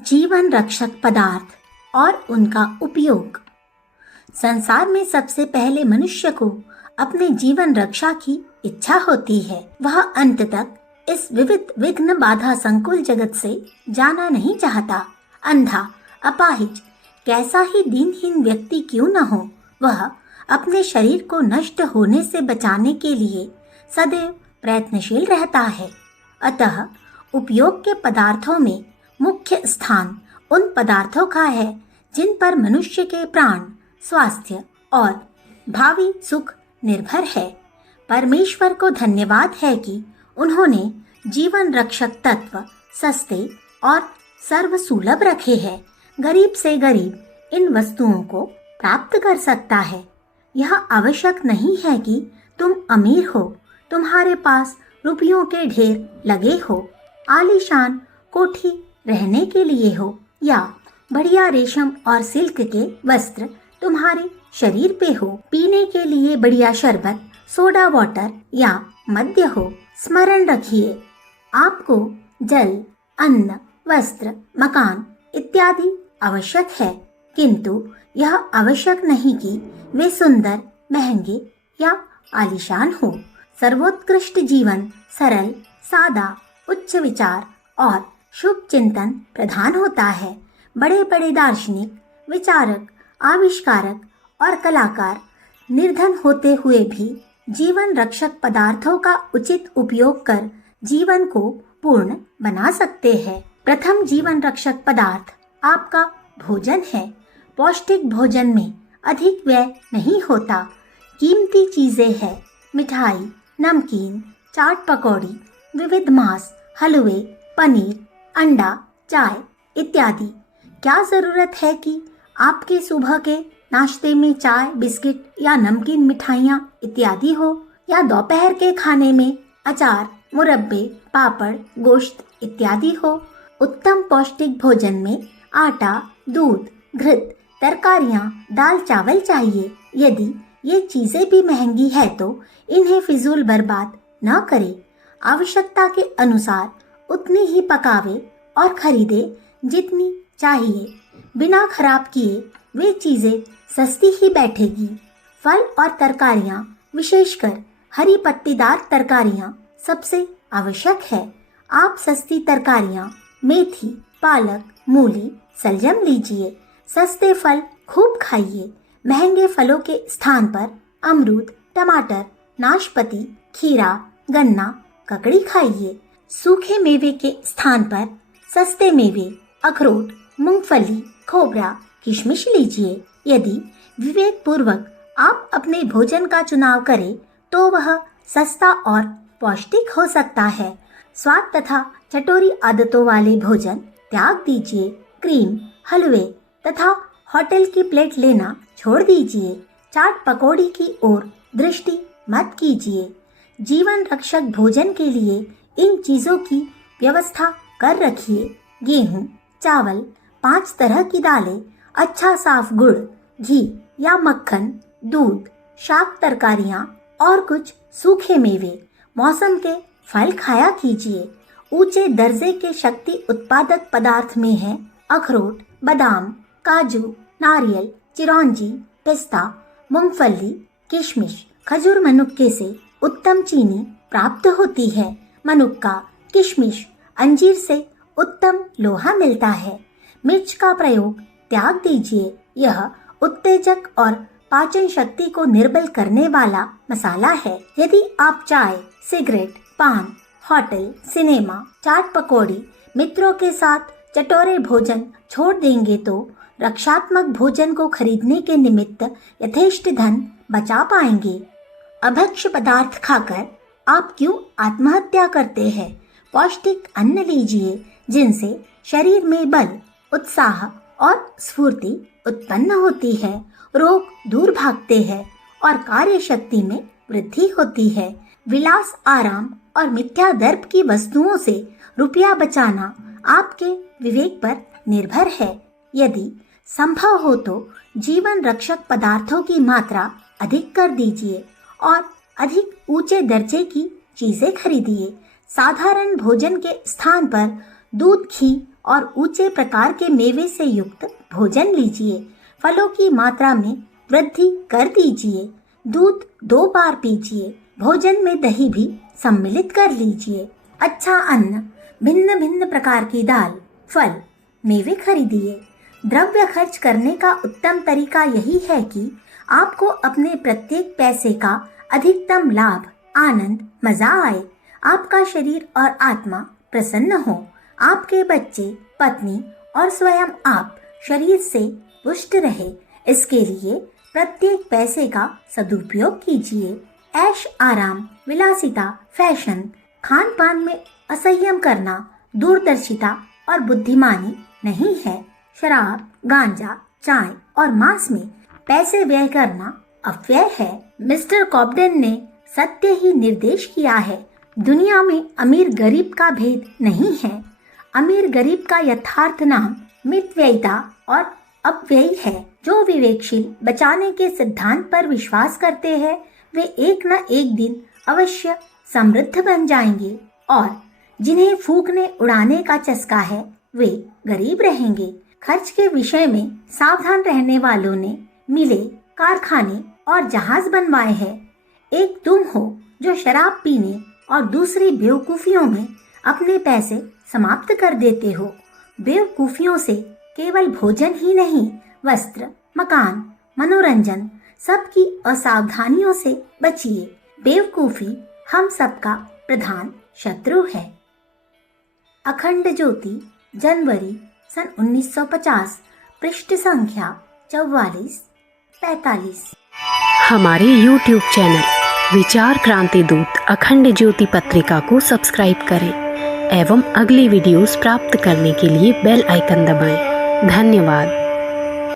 जीवन रक्षक पदार्थ और उनका उपयोग। संसार में सबसे पहले मनुष्य को अपने जीवन रक्षा की इच्छा होती है। वह अंत तक इस विविध विघ्न बाधा संकुल जगत से जाना नहीं चाहता। अंधा, अपाहिज, कैसा ही दीनहीन व्यक्ति क्यों न हो, वह अपने शरीर को नष्ट होने से बचाने के लिए सदैव प्रयत्नशील रहता है। अतः उपयोग के पदार्थों में मुख्य स्थान उन पदार्थों का है जिन पर मनुष्य के प्राण, स्वास्थ्य और भावी सुख निर्भर है। परमेश्वर को धन्यवाद है कि उन्होंने जीवन रक्षक तत्व सस्ते और सर्वसुलभ रखे हैं। गरीब से गरीब इन वस्तुओं को प्राप्त कर सकता है। यह आवश्यक नहीं है कि तुम अमीर हो, तुम्हारे पास रुपयों के ढेर लगे हो, आलीशान कोठी रहने के लिए हो या बढ़िया रेशम और सिल्क के वस्त्र तुम्हारे शरीर पे हो, पीने के लिए बढ़िया शरबत, सोडा वाटर या मद्य हो। स्मरण रखिए, आपको जल, अन्न, वस्त्र, मकान इत्यादि आवश्यक है, किंतु यह आवश्यक नहीं कि वे सुंदर, महंगे या आलीशान हो। सर्वोत्कृष्ट जीवन सरल, सादा, उच्च विचार और शुभ चिंतन प्रधान होता है। बड़े बड़े दार्शनिक, विचारक, आविष्कारक और कलाकार निर्धन होते हुए भी जीवन रक्षक पदार्थों का उचित उपयोग कर जीवन को पूर्ण बना सकते हैं। प्रथम जीवन रक्षक पदार्थ आपका भोजन है। पौष्टिक भोजन में अधिक व्यय नहीं होता। कीमती चीजें हैं मिठाई, नमकीन, चाट पकौड़ी, विविध मांस, हलवे, पनीर, अंडा, चाय इत्यादि। क्या जरूरत है कि आपके सुबह के नाश्ते में चाय, बिस्किट या नमकीन मिठाइयाँ इत्यादि हो, या दोपहर के खाने में अचार, मुरब्बे, पापड़, गोश्त इत्यादि हो। उत्तम पौष्टिक भोजन में आटा, दूध, घृत, तरकारियाँ, दाल, चावल चाहिए। यदि ये चीजें भी महंगी है तो इन्हें फिजूल बर्बाद न करें। आवश्यकता के अनुसार उतनी ही पकावे और खरीदे जितनी चाहिए। बिना खराब किए वे चीजें सस्ती ही बैठेगी। फल और तरकारियाँ, विशेषकर हरी पत्तीदार तरकारियाँ सबसे आवश्यक है। आप सस्ती तरकारियाँ मेथी, पालक, मूली, सलजम लीजिए। सस्ते फल खूब खाइए। महंगे फलों के स्थान पर अमरूद, टमाटर, नाशपाती, खीरा, गन्ना, ककड़ी खाइए। सूखे मेवे के स्थान पर सस्ते मेवे, अखरोट, मूंगफली, खोबरा, किशमिश लीजिए। यदि विवेक पूर्वक आप अपने भोजन का चुनाव करें तो वह सस्ता और पौष्टिक हो सकता है। स्वाद तथा चटोरी आदतों वाले भोजन त्याग दीजिए। क्रीम, हलवे तथा होटल की प्लेट लेना छोड़ दीजिए। चाट पकौड़ी की ओर दृष्टि मत कीजिए। जीवन रक्षक भोजन के लिए इन चीजों की व्यवस्था कर रखिए। गेहूं, चावल, 5 तरह की दालें, अच्छा साफ गुड़, घी या मक्खन, दूध, शाक तरकारियाँ और कुछ सूखे मेवे, मौसम के फल खाया कीजिए। ऊंचे दर्जे के शक्ति उत्पादक पदार्थ में है अखरोट, बादाम, काजू, नारियल, चिरौंजी, पिस्ता, मूंगफली, किशमिश। खजूर मनुक्के से उत्तम चीनी प्राप्त होती है। मनुक्का, किशमिश, अंजीर से उत्तम लोहा मिलता है। मिर्च का प्रयोग त्याग दीजिए। यह उत्तेजक और पाचन शक्ति को निर्बल करने वाला मसाला है। यदि आप चाय, सिगरेट, पान, होटल, सिनेमा, चाट पकौड़ी, मित्रों के साथ चटोरे भोजन छोड़ देंगे तो रक्षात्मक भोजन को खरीदने के निमित्त यथेष्ट धन बचा पाएंगे। अभक्ष्य पदार्थ खाकर आप क्यों आत्महत्या करते हैं? पौष्टिक अन्न लीजिए जिनसे शरीर में बल, उत्साह और स्फूर्ति उत्पन्न होती है। रोग दूर भागते हैं और कार्य शक्ति में वृद्धि होती है। विलास, आराम और मिथ्या दर्प की वस्तुओं से रुपया बचाना आपके विवेक पर निर्भर है। यदि संभव हो तो जीवन रक्षक पदार्थों की मात्रा अधिक कर दीजिए और अधिक ऊंचे दर्जे की चीजें खरीदिए। साधारण भोजन के स्थान पर दूध, घी और ऊंचे प्रकार के मेवे से युक्त भोजन लीजिए। फलों की मात्रा में वृद्धि कर दीजिए। दूध 2 बार पीजिए। भोजन में दही भी सम्मिलित कर लीजिए। अच्छा अन्न, भिन्न भिन्न प्रकार की दाल, फल, मेवे खरीदिए। द्रव्य खर्च करने का उत्तम तरीका यही है कि आपको अपने प्रत्येक पैसे का अधिकतम लाभ, आनंद, मजा आए। आपका शरीर और आत्मा प्रसन्न हो। आपके बच्चे, पत्नी और स्वयं आप शरीर से पुष्ट रहे। इसके लिए प्रत्येक पैसे का सदुपयोग कीजिए। ऐश आराम, विलासिता, फैशन, खान पान में असंयम करना दूरदर्शिता और बुद्धिमानी नहीं है। शराब, गांजा, चाय और मांस में पैसे व्यय करना अपव्यय है। मिस्टर कॉब्डेन ने सत्य ही निर्देश किया है। दुनिया में अमीर गरीब का भेद नहीं है। अमीर गरीब का यथार्थ नाम मितव्ययिता और अपव्ययी है। जो विवेकशील बचाने के सिद्धांत पर विश्वास करते हैं वे एक न एक दिन अवश्य समृद्ध बन जाएंगे, और जिन्हें फूकने उड़ाने का चस्का है वे गरीब रहेंगे। खर्च के विषय में सावधान रहने वालों ने मिले, कारखाने और जहाज बनवाए हैं। एक तुम हो जो शराब पीने और दूसरी बेवकूफियों में अपने पैसे समाप्त कर देते हो। बेवकूफियों से केवल भोजन ही नहीं, वस्त्र, मकान, मनोरंजन, सबकी असावधानियों से बचिए। बेवकूफी हम सबका प्रधान शत्रु है। अखंड ज्योति, जनवरी सन 1950, पृष्ठ संख्या 44-45। हमारे YouTube चैनल विचार क्रांति दूत अखंड ज्योति पत्रिका को सब्सक्राइब करें एवं अगली वीडियोस प्राप्त करने के लिए बेल आइकन दबाएं। धन्यवाद।